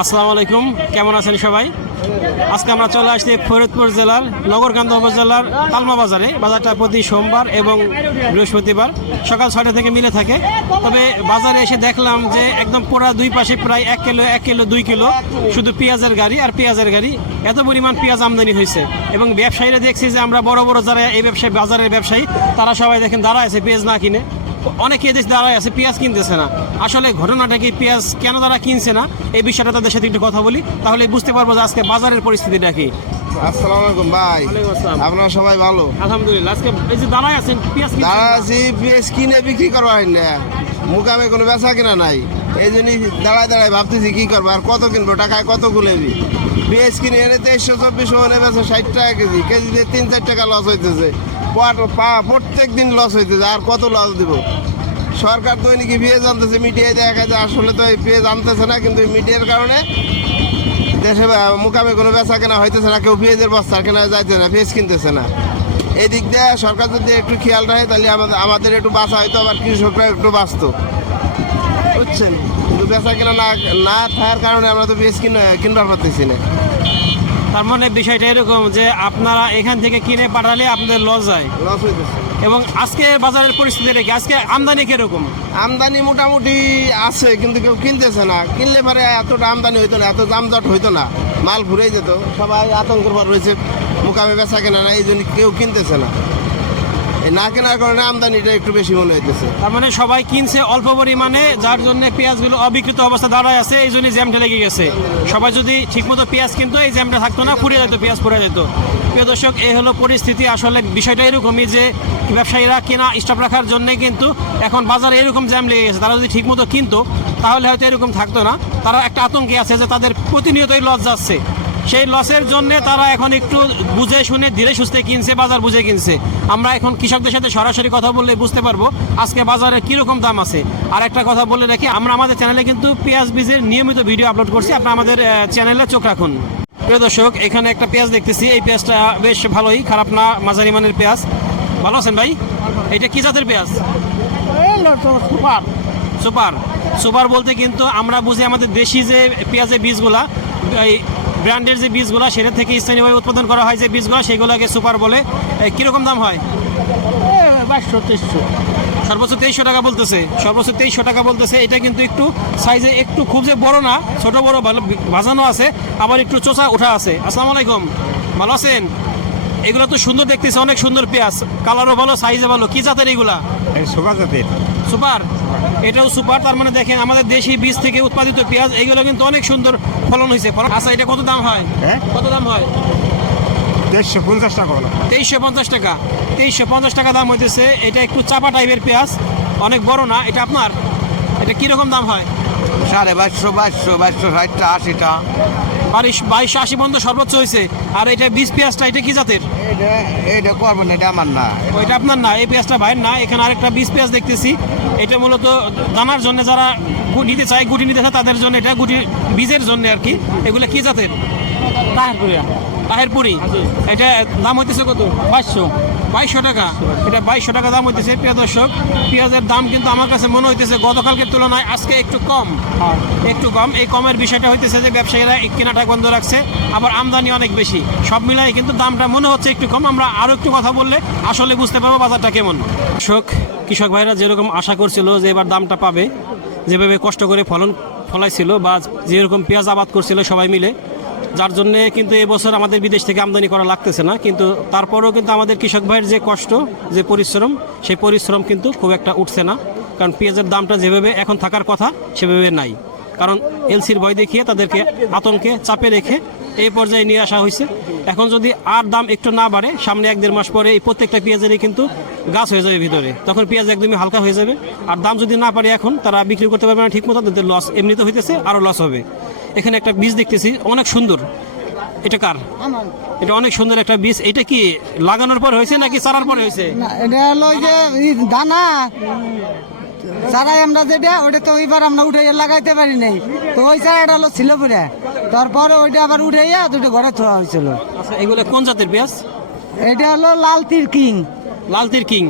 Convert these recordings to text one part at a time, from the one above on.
আসসালামু আলাইকুম, কেমন আছেন সবাই? আজকে আমরা চলে আসছি ফরিদপুর জেলার নগরকান্দা উপজেলার তালমা বাজারে। বাজারটা প্রতি সোমবার এবং বৃহস্পতিবার সকাল 6টা থেকে মিলে থাকে। তবে বাজারে এসে দেখলাম যে একদম পুরা দুই পাশে প্রায় 1 কিলো 2 কিলো শুধু পেঁয়াজের গাড়ি আর পেঁয়াজের গাড়ি। এত পরিমাণ পেঁয়াজ আমদানি হয়েছে এবং ব্যবসায়ীরা দেখছি যে আমরা বড় বড় যারা এই ব্যবসায়ী বাজারের ব্যবসায়ী তারা সবাই দেখেন দাঁড়ায় আছে পেঁয়াজ না কিনে। অনেকে দেশ দাঁড়ায় আছে পেঁয়াজ কিনতেছে না। আসলে ঘটনাটা কি, পেঁয়াজ কেন তারা কিনছে না এই বিষয়টা তাদের সাথে একটু কথা বলি, তাহলে বুঝতে পারবো যে আজকে বাজারের পরিস্থিতিটা কি। আসসালামু আলাইকুম ভাই। আপনারা সবাই ভালো? আলহামদুলিল্লাহ। আজকে এই যে দাঁড়ায় আছেন পেঁয়াজ দাঁড়াচ্ছি, পেঁয়াজ কিনে বিক্রি করবো না, মুকামে কোনো বেচা কিনা নাই। এই জন্যই দাঁড়ায় দাঁড়ায় ভাবতেছি কি করবো, আর কত কিনবো, টাকায় কত গুলেবি। পেঁয়াজ কিনে এনে 2324 মনে বেচা 60 টাকা কেজি, কেজিতে 3-4 টাকা লস হইতেছে। প্রত্যেক দিন লস হইতেছে, আর কত লস দিব। সরকার দৈনিক পেঁয়াজ আনতেছে, মিডিয়ায় দেখা যায়, আসলে তো এই পেঁয়াজ আনতেছে না, কিন্তু মিডিয়ার কারণে দেশে মুকামে কোনো বেচা কেনা হইতেছে না। কেউ পেঁয়াজের বস্তা কেনা যাইতেছে না, পেঁয়াজ কিনতেছে না। এই দিক দিয়ে সরকার যদি একটু খেয়াল রাখে তাহলে আমাদের একটু বাঁচা হইতো, আবার কৃষকরা একটু বাঁচত, বুঝছেন। কিন্তু বেচা কেনা না থাকার কারণে আমরা তো পেঁয়াজ কিনবার পারতেছি না। তার মানে বিষয়টা এরকম যে আপনারা এখান থেকে কিনে পাঠালে আপনাদের লস যায়, লস হইতেছে। এবং আজকে বাজারের পরিস্থিতি রেখে আজকে আমদানি কিরকম? আমদানি মোটামুটি আছে, কিন্তু কেউ কিনতেছে না। কিনলে পরে এতটা আমদানি হইতো না, এত জামজট হইতো না, মাল ঘুরে যেত। সবাই আতঙ্কের পর রয়েছে, মুকামে বেচা কেনা না, এই জন্য কেউ কিনতেছে না। এই না কেনার কারণে আমদানিটা একটু বেশি মনে হইতেছে। তার মানে সবাই কিনছে অল্প পরিমাণে, যার জন্য পেঁয়াজগুলো অবিকৃত অবস্থা দাঁড়ায় আছে, এই জন্য জ্যামটা লেগে গেছে। সবাই যদি ঠিকমতো পেঁয়াজ কিনতো এই জ্যামটা থাকতো না, পুড়ে যেত, পেঁয়াজ পুড়ে যেত। প্রিয় দর্শক, এই হলো পরিস্থিতি। আসলে বিষয়টা এরকমই যে ব্যবসায়ীরা কেনা স্টক রাখার জন্য কিন্তু এখন বাজারে এরকম জ্যাম লেগে গেছে। তারা যদি ঠিকমতো কিনতো তাহলে হয়তো এরকম থাকতো না। তারা একটা আতঙ্কে আছে যে তাদের প্রতিনিয়তই লস যাচ্ছে। সেই লসের জন্য তারা এখন একটু বুঝে শুনে ধীরে সুস্থে কিনছে, বাজার বুঝে কিনছে। আমরা এখন কৃষকদের সাথে সরাসরি কথা বললে বুঝতে পারবো আজকে বাজারে কিরকম দাম আছে। আর একটা কথা বলে রাখি, আমরা আমাদের চ্যানেলে কিন্তু পেঁয়াজ বীজের নিয়মিত ভিডিও আপলোড করছি, আপনারা আমাদের চ্যানেলে চোখ রাখুন। প্রিয় দর্শক, এখানে একটা পেঁয়াজ দেখতেছি, এই পেঁয়াজটা বেশ ভালোই, খারাপ না, মাঝারি মানের পেঁয়াজ। ভালো আছেন ভাই? এটা কি জাতের পেঁয়াজ? সুপার। সুপার সুপার বলতে কিন্তু আমরা বুঝি আমাদের দেশি যে পেঁয়াজের বীজগুলা, এই ব্র্যান্ডের যে বীজগুলো সেটা থেকে স্থানীয়ভাবে উৎপাদন করা হয় যে বীজগুলো, সেগুলোকে সুপার বলে। কীরকম দাম হয়? 2200-2300। সর্বোচ্চ 2300 টাকা বলতেছে, সর্বোচ্চ 2300 টাকা বলতেছে। এটা কিন্তু একটু সাইজে একটু খুব যে বড় না, ছোট বড় ভালো ভাজানো আছে, আবার একটু চোচা ওঠা আছে। আসসালামু আলাইকুম, ভালো আছেন? এগুলো তো সুন্দর দেখতেছে, অনেক সুন্দর পেঁয়াজ, কালারও ভালো, সাইজে ভালো। কি জাতের এগুলা? সুপার জাতের। সুপার, এটাও সুপার। তার মানে দেখেন আমাদের দেশি বীজ থেকে উৎপাদিত পেঁয়াজ, এগুলো কিন্তু অনেক সুন্দর ফলন হয়েছে। আচ্ছা, এটা কত দাম হয়? কত দাম হয়? 2350 টাকা। 2350 টাকা। 2350 টাকা দাম হইতেছে। এটা একটু চাপা টাইপের পেঁয়াজ, অনেক বড় না। এটা আপনার, এটা কিরকম দাম হয়? 2250, 2260, 2280 পর্যন্ত সর্বোচ্চ হয়েছে। আর এটা বীজ পেঁয়াজটা, এটা কি জাতের? এটা করবেন, এটা আমার না। ওইটা আপনার না, এই পেঁয়াজটা ভাইয়ের না। এখানে আরেকটা বীজ পেঁয়াজ দেখতেছি, এটা মূলত দানার জন্য, যারা নিতে চায়, গুটি নিতে চায় তাদের জন্য, এটা গুটি বীজের জন্য আর কি। এগুলো কি জাতের? তাহেরপুরি। এটা দাম হইতেছে কত? 2200 টাকা। এটা 2200 টাকা দাম হইতেছে। প্রিয় দর্শক, পেঁয়াজের দাম কিন্তু আমার কাছে মনে হইতেছে গতকালকের তুলনায় আজকে একটু কম, একটু কম। এই কমের বিষয়টা হইতেছে যে ব্যবসায়ীরা কেনাটা বন্ধ রাখছে, আবার আমদানি অনেক বেশি। সব মিলাই কিন্তু দামটা মনে হচ্ছে একটু কম। আমরা আরো একটু কথা বললে আসলে বুঝতে পারবো বাজারটা কেমন। কৃষক ভাইরা যেরকম আশা করছিল যে এবার দামটা পাবে, যেভাবে কষ্ট করে ফলাইছিল বা যেরকম পেঁয়াজ আবাদ করছিল সবাই মিলে, যার জন্যে কিন্তু এবছর আমাদের বিদেশ থেকে আমদানি করা লাগতেছে না। কিন্তু তারপরেও কিন্তু আমাদের কৃষক ভাইয়ের যে কষ্ট, যে পরিশ্রম, সেই পরিশ্রম কিন্তু খুব একটা উঠছে না। কারণ পেঁয়াজের দামটা যেভাবে এখন থাকার কথা সেভাবে নাই। কারণ এলসির ভয় দেখিয়ে তাদেরকে আতঙ্কে চাপে রেখে এই পর্যায়ে নিয়ে আসা হয়েছে। এখন যদি আর দাম একটু না বাড়ে, সামনে 1-1.5 মাস পরে এই প্রত্যেকটা পেঁয়াজেরই কিন্তু গাছ হয়ে যাবে ভিতরে, তখন পেঁয়াজ একদমই হালকা হয়ে যাবে। আর দাম যদি না পারে এখন, তারা বিক্রি করতে পারবে না ঠিক মতো, তাদের লস এমনিতে হইতেছে, আরও লস হবে। এখানে একটা বীজ দেখতেছি, অনেক সুন্দর। এটা কার? এটা অনেক সুন্দর একটা বীজ। এটা কি লাগানোর পর হয়েছে নাকি চারার পরে হয়েছে? এটা হলো যে দানা চারাই আমরা যেটা, ওটা তো এবার আমরা উঠে লাগাইতে পারি নাই, তো ওই চারাটা হলো ছিল পরে, তারপরে ওইটা আবার উঠাইয়া দুটো ঘরে থোয়া হয়েছিল। আচ্ছা, এগুলো কোন জাতের পেঁয়াজ? এটা হলো লাল তীর কিং। লাল তীর কিং।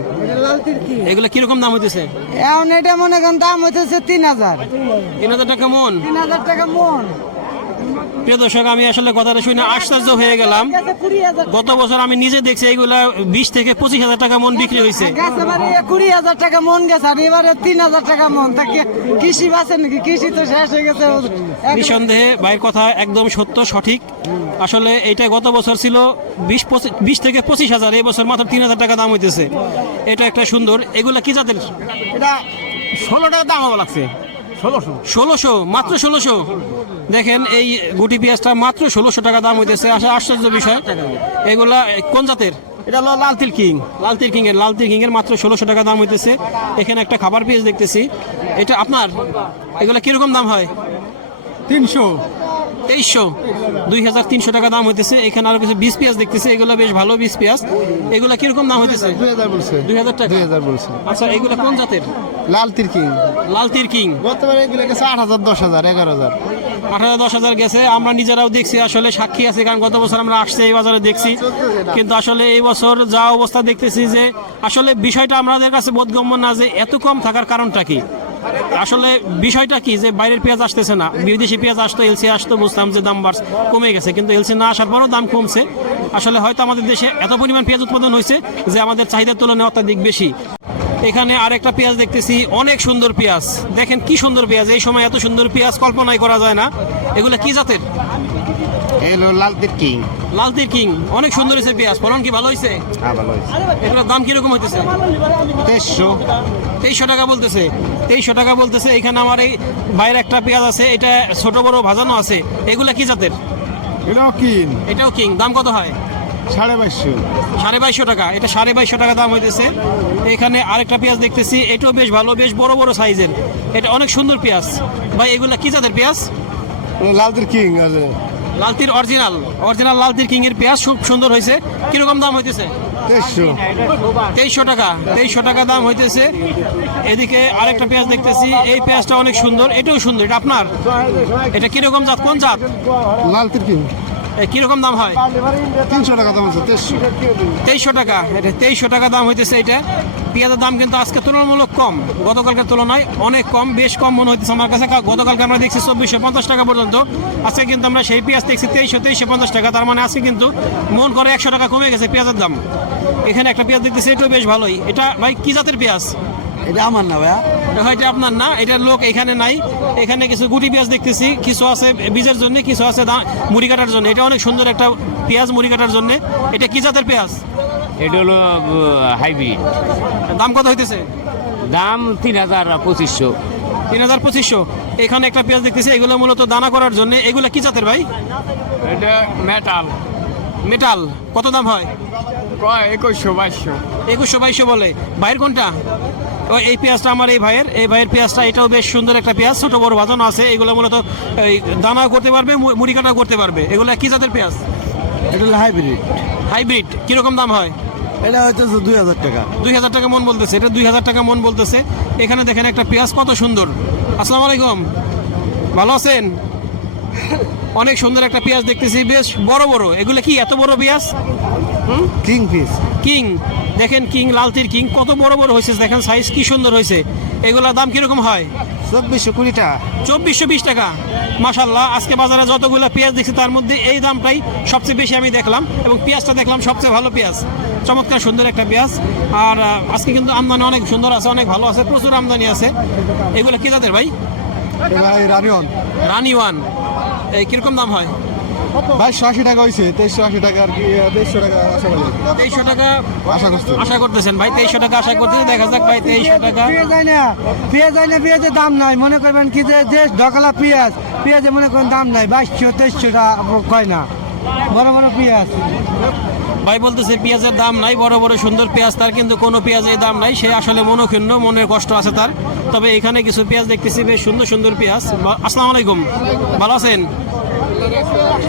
লাল তীর কিং। এগুলো কিরকম দাম হইতেছে? এখন এটা মনে করেন দাম হইতেছে 3000। 3000 টাকা মন? 3000 টাকা মন। প্রিয় দর্শক, আমি আসলে কথাটা শুনে আশ্চর্য হয়ে গেলাম। গত বছর আমি নিজে দেখছি এইগুলা 20 থেকে 25,000 টাকা মন বিক্রি হয়েছে। গেছে এবারে 20,000 টাকা মন গেছে, আর এবারে 3,000 টাকা মন। তা কৃষি বাঁচে নাকি? কৃষি তো শেষ হয়ে গেছে। নিঃসন্দেহে ভাইয়ের কথা একদম সত্য, সঠিক। আসলে এটা গত বছর ছিল 20 থেকে 25,000, এই বছর মাত্র 3,000 টাকা দাম হইতেছে। এটা একটা সুন্দর। এগুলা কি জাতের? এটা 16 টাকা দাম হবে লাগছে। 1600, মাত্র 1600। দেখেন এই গুটি পেঁয়াজটা মাত্র 1600 টাকা দাম হইতেছে। আশ্চর্য বিষয়। এগুলা কোন জাতের? এটা হলো লাল তিল কিং। লাল তিল কিং এর মাত্র 1600 টাকা দাম হইতেছে। এখানে একটা খাবার পেঁয়াজ দেখতেছি, এটা আপনার। এগুলা কিরকম দাম হয়? 300। 2300, 2300 টাকা দাম হইতেছে। এখানে আরো কিছু বীজ পেঁয়াজ দেখতেছি, এগুলো বেশ ভালো বীজ পেঁয়াজ। এগুলা কিরকম দাম হইতেছে? 2000 বলছে। 2000 টাকা। 2000 বলছে। আচ্ছা, এগুলা কোন জাতের? লাল তিরকিং। লাল তিল কিং। বর্তমানে এগুলো গেছে 8,000, 10,000, 11,000। 8,000, 10,000 গেছে। আমরা নিজেরাও দেখছি, আসলে সাক্ষী আছে, কারণ গত বছর আমরা আসছি এই বাজারে দেখছি। কিন্তু আসলে এই বছর যা অবস্থা দেখতেছি যে আসলে বিষয়টা আমাদের কাছে বোধগম্য না, যে এত কম থাকার কারণটা কি। আসলে বিষয়টা কি, যে বাইরের পেঁয়াজ আসতেছে না, বিদেশি পেঁয়াজ আসতো, এলসি আসতো, বুঝতাম যে দাম কমে গেছে, কিন্তু এলসি না আসার পরও দাম কমছে। আসলে হয়তো আমাদের দেশে এত পরিমাণ পেঁয়াজ উৎপাদন হয়েছে যে আমাদের চাহিদার তুলনায় অত্যাধিক বেশি। এখানে আরেকটা পেঁয়াজ দেখতেছি, অনেক সুন্দর পেঁয়াজ। দেখেন কি সুন্দর পেঁয়াজ, এই সময় এত সুন্দর পেঁয়াজ কল্পনাই করা যায় না। এগুলো কি জাতের? এলো লাল তিল কিং। লাল তিল কিং, অনেক সুন্দর হয়েছে পেঁয়াজ। ফলন কি ভালো হয়েছে? হ্যাঁ, ভালো হয়েছে। এগুলোর দাম কিরকম হইতেছে? 2300। 2300 টাকা বলতেছে। 2300 টাকা বলতেছে। এখানে আমার এই বাইরে একটা পেঁয়াজ আছে, এটা ছোট বড় ভাজানো আছে। এগুলা কি জাতের? এটাও কিং। এটাও কিং। দাম কত হয়? 2250। 2250 টাকা। এটা 2250 টাকা দাম হইতেছে। এখানে আরেকটা পেঁয়াজ দেখতেছি, এটাও বেশ ভালো, বেশ বড় বড় সাইজের। এটা অনেক সুন্দর পেঁয়াজ। ভাই এগুলা কি জাতের পেঁয়াজ? লাল তিল কিং আছে। লালতির অরিজিনাল লালতির কিং এর পেঁয়াজ খুব সুন্দর হয়েছে। কিরকম দাম হইতেছে? 2300। 2300 টাকা। 2300 টাকা দাম হইতেছে। এদিকে আরেকটা পেঁয়াজ দেখতেছি, এই পেঁয়াজটা অনেক সুন্দর, এটাও সুন্দর। এটা আপনার? এটা কিরকম জাত, কোন জাত? লাল তিল কিং। কিরকম দাম হয়? 300 টাকা দাম আছে। 2300 টাকা। এটা 2300 টাকা দাম হইতেছে। এটা পেঁয়াজের দাম কিন্তু আজকে তুলনামূলক কম, গতকালকের তুলনায় অনেক কম, বেশ কম মনে হইতেছে আমার কাছে। গতকালকে আমরা দেখছি 2450 টাকা পর্যন্ত, আজকে কিন্তু আমরা সেই পেঁয়াজ দেখছি 2350 টাকা। তার মানে আজকে কিন্তু মন করে 100 টাকা কমে গেছে পেঁয়াজের দাম। এখানে একটা পেঁয়াজ দেখতেছি, এটাও বেশ ভালোই। এটা ভাই কি জাতের পেঁয়াজ? এটা আমার না ভাইয়া। এটা আপনার না, এটার লোক এখানে নাই। এখানে কিছু গুটি পেঁয়াজ দেখতেছি, কিছু আছে বীজের জন্য, কিছু আছে মুড়ি কাটার জন্য। এটা অনেক সুন্দর একটা পেঁয়াজ মুড়ি কাটার জন্য। এটা কি জাতের পেঁয়াজ? এটা হলো হাইব্রিড। দাম কত হইতেছে? দাম 3,2500। 3,2500। এখানে একটা পেঁয়াজ দেখতেছি, এগুলো মূলত দানা করার জন্য। এগুলো কি জাতের ভাই? এটা মেটাল। কত দাম হয়? 2100-2200। 2100-2200 বলে। ভাইয়ের কোনটা? ও এই পেঁয়াজটা আমার এই ভাইয়ের পেঁয়াজটা। এটাও বেশ সুন্দর একটা পেঁয়াজ, ছোট বড় ভাজানো আছে। এগুলো মূলত এই দানাও করতে পারবে, মুড়ি কাটাও করতে পারবে। এগুলো কি জাতের পেঁয়াজ? এটা হলো হাইব্রিড। কিরকম দাম হয়? এটা হচ্ছে 2000 টাকা। 2000 টাকা মন বলতেছে। এটা 2000 টাকা মন বলতেছে। এখানে দেখেন একটা পেঁয়াজ কত সুন্দর। আসসালামু আলাইকুম, ভালো আছেন? অনেক সুন্দর একটা পেঁয়াজ দেখতেছি, বেশ বড় বড়। এগুলো কি এত বড় পেঁয়াজ? King piece. কিং। দেখেন কিং, লালতির কিং কত বড় বড় হয়েছে, দেখেন সাইজ কি সুন্দর হয়েছে। এগুলোর দাম কিরকম হয়? 2420 টাকা। 2420 টাকা। মাশাল্লাহ, আজকে বাজারে যতগুলো পেঁয়াজ দেখছি তার মধ্যে এই দামটাই সবচেয়ে বেশি আমি দেখলাম, এবং পেঁয়াজটা দেখলাম সবচেয়ে ভালো পেঁয়াজ। চমৎকার সুন্দর একটা পেঁয়াজ। আর আজকে কিন্তু আমদানি অনেক সুন্দর আছে, অনেক ভালো আছে, প্রচুর আমদানি আছে। এগুলো কি জাতের ভাই? রানি ওয়ান। এই কিরকম দাম হয়? 2280 টাকা হয়েছে। 2380 টাকা আর কি। 2300 টাকা আশা করি। 2300 টাকা আশা করছি। আশা করতেছেন ভাই? 2300 টাকা আশা করতেছি। দেখা যাক ভাই, 2300 টাকা। পেঁয়াজের দাম নাই। মনে করবেন কি যে ঢকালা পেঁয়াজে মনে করেন দাম নাই। 2200-2300 টাকা কয় না, বড় বড় পেঁয়াজ। ভাই বলতেছে পেঁয়াজের দাম নাই, বড় বড় সুন্দর পেঁয়াজ তার, কিন্তু কোনো পেঁয়াজের দাম নাই। সে আসলে মনোক্ষুণ্ণ, মনের কষ্ট আছে তার। তবে এখানে কিছু পেঁয়াজ দেখতেছি, বেশ সুন্দর সুন্দর পেঁয়াজ। আসসালামু আলাইকুম, ভালো আছেন?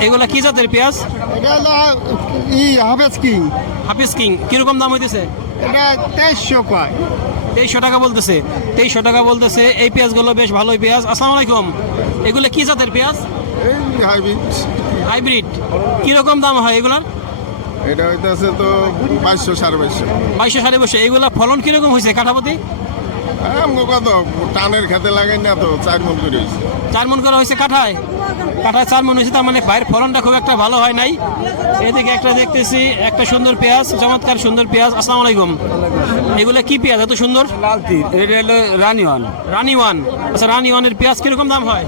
এগুলা কি জাতের পেঁয়াজ? এটা হলো হাফিজ কিং। কিরকম দাম হইতেছে? এটা 2300 কয়। 2300 টাকা বলতেছে। 2300 টাকা বলতেছে। এই পেঁয়াজগুলো বেশ ভালোই পেঁয়াজ। আসসালামু আলাইকুম, এগুলো কি জাতের পেঁয়াজ? হাইব্রিড। কিরকম দাম হয় এগুলার? এটা হইতেছে তো 2200, 2250। 2200-2250। এগুলা ফলন কিরকম হয়েছে কাঠাপতি? আমগো কত টানের খেতে লাগাই না তো 4 মন করে হইছে। 4 মন করে হয়েছে কাঠায় 4 মন হয়েছে, তার মানে ভাইয়ের ফলনটা খুব একটা ভালো হয় নাই। এদিকে একটা দেখতেছি একটা সুন্দর পেঁয়াজ, চমৎকার সুন্দর পেঁয়াজ। আসসালামু আলাইকুম। এগুলো কি পেঁয়াজ এত সুন্দর? লালতি এটা হলো রানিওয়ান, রানি ওয়ান। আচ্ছা, রানি ওয়ানের পেঁয়াজ কিরকম দাম হয়?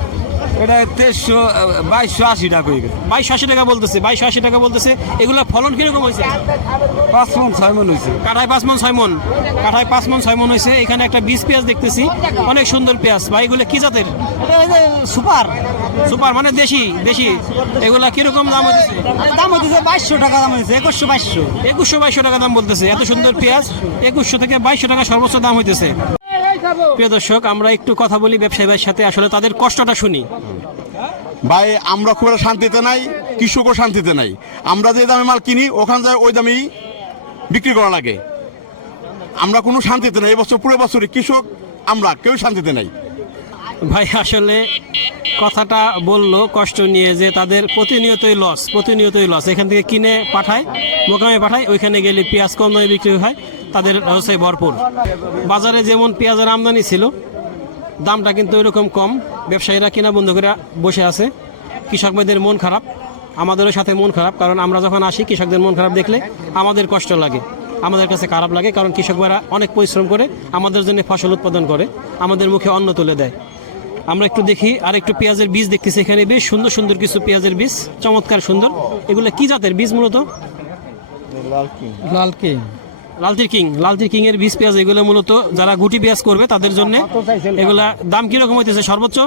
এটা 2280 টাকা করে। 2280 টাকা বলতেছে, 2280 টাকা বলতেছে। এগুলো ফলন কিরকম হয়েছে? 5 মন 6 মন হয়েছে। কাঠায় 5 মন 6 মন, কাঠায় 5 মন 6 মন হয়েছে। এখানে একটা বীজ পেঁয়াজ দেখতেছি, অনেক সুন্দর পেঁয়াজ। ভাই এগুলো কি জাতের? সুপার সুপার মানে দেশি দেশি। এগুলা কিরকম দাম হচ্ছে? দাম হচ্ছে 2200 টাকা, দাম হচ্ছে 2100 2100 টাকা দাম বলতেছে। এত সুন্দর পেঁয়াজ 2100 থেকে 2200 টাকা সর্বোচ্চ দাম হইতেছে। প্রিয় দর্শক, আমরা একটু কথা বলি ব্যবসায়ী ভাইয়ের সাথে, আসলে তাদের কষ্টটা শুনি। ভাই আমরা খুব একটা শান্তিতে নাই, কৃষকও শান্তিতে নাই। আমরা যে দামে মাল কিনি ওখান যায় ওই দামেই বিক্রি করা লাগে। আমরা কোনো শান্তিতে নাই। এবছর পুরো বছরই কৃষক আমরা কেউ শান্তিতে নাই। ভাই আসলে কথাটা বললো কষ্ট নিয়ে, যে তাদের প্রতিনিয়তই লস, প্রতিনিয়তই লস। এখান থেকে কিনে পাঠায়, মোকামে পাঠায়, ওইখানে গেলে পেঁয়াজ কম দামে বিক্রি হয়, তাদের হচ্ছে ভরপুর। বাজারে যেমন পেঁয়াজের আমদানি ছিল, দামটা কিন্তু এরকম কম। ব্যবসায়ীরা কিনা বন্ধ করে বসে আছে। কৃষক ভাইদের মন খারাপ, আমাদেরও সাথে মন খারাপ, কারণ আমরা যখন আসি কৃষকদের মন খারাপ দেখলে আমাদের কষ্ট লাগে, আমাদের কাছে খারাপ লাগে। কারণ কৃষক ভাইরা অনেক পরিশ্রম করে আমাদের জন্য ফসল উৎপাদন করে, আমাদের মুখে অন্ন তুলে দেয়। আমরা একটু দেখি, আর একটু পেঁয়াজের বীজ দেখতেছি এখানে, বেশ সুন্দর সুন্দর কিছু পেঁয়াজের বীজ, চমৎকার সুন্দর। এগুলো কি জাতের বীজ মূলত? লালকি লালতির কিং, লালতির কিং এর বীজ পেঁয়াজ। এগুলো মূলত যারা গুটি পেঁয়াজ করবে তাদের জন্য। এগুলা দাম কিরকম হইতেছে? সর্বোচ্চ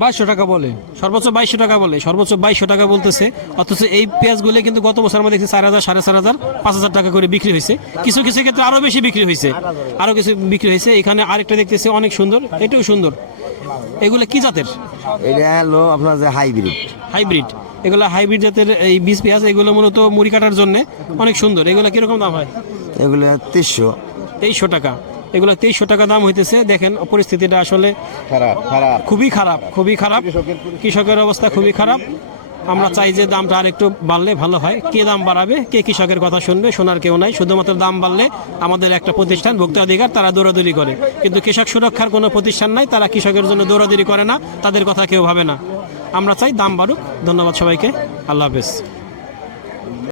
2200 টাকা বলে। সর্বোচ্চ 2200 টাকা বলে, সর্বোচ্চ 2200 টাকা বলতেছে। অথচ এই পেঁয়াজগুলো কিন্তু গত বছর আমরা দেখছি 4000, 4500, 5000 টাকা করে বিক্রি হয়েছে। কিছু কিছু ক্ষেত্রে আরো বেশি বিক্রি হয়েছে, আরো কিছু বিক্রি হয়েছে। এখানে আরেকটা দেখতেছি অনেক সুন্দর, এটাও সুন্দর। এগুলো কি জাতের? এটা হলো আপনার যে হাইব্রিড। হাইব্রিড। এগুলো হাইব্রিড জাতের এই বীজ পেঁয়াজ। এগুলো মূলত মুড়ি কাটার জন্য অনেক সুন্দর। এগুলো কিরকম দাম হয়? এগুলো 2300। 2300 টাকা। এগুলো 2300 টাকা দাম হইতেছে। দেখেন পরিস্থিতিটা আসলে খারাপ খারাপ। খুবই খারাপ, খুবই খারাপ। কৃষকের অবস্থা খুবই খারাপ। আমরা চাই যে দামটা আর একটু বাড়লে ভালো হয়। কে দাম বাড়াবে, কে কৃষকের কথা শুনবে? শোনার কেউ নাই। শুধুমাত্র দাম বাড়লে আমাদের একটা প্রতিষ্ঠান ভোক্তাধিকার, তারা দৌড়াদৌড়ি করে, কিন্তু কৃষক সুরক্ষার কোনো প্রতিষ্ঠান নাই। তারা কৃষকের জন্য দৌড়াদৌড়ি করে না, তাদের কথা কেউ ভাবে না। আমরা চাই দাম বাড়ুক। ধন্যবাদ সবাইকে, আল্লাহ হাফেজ।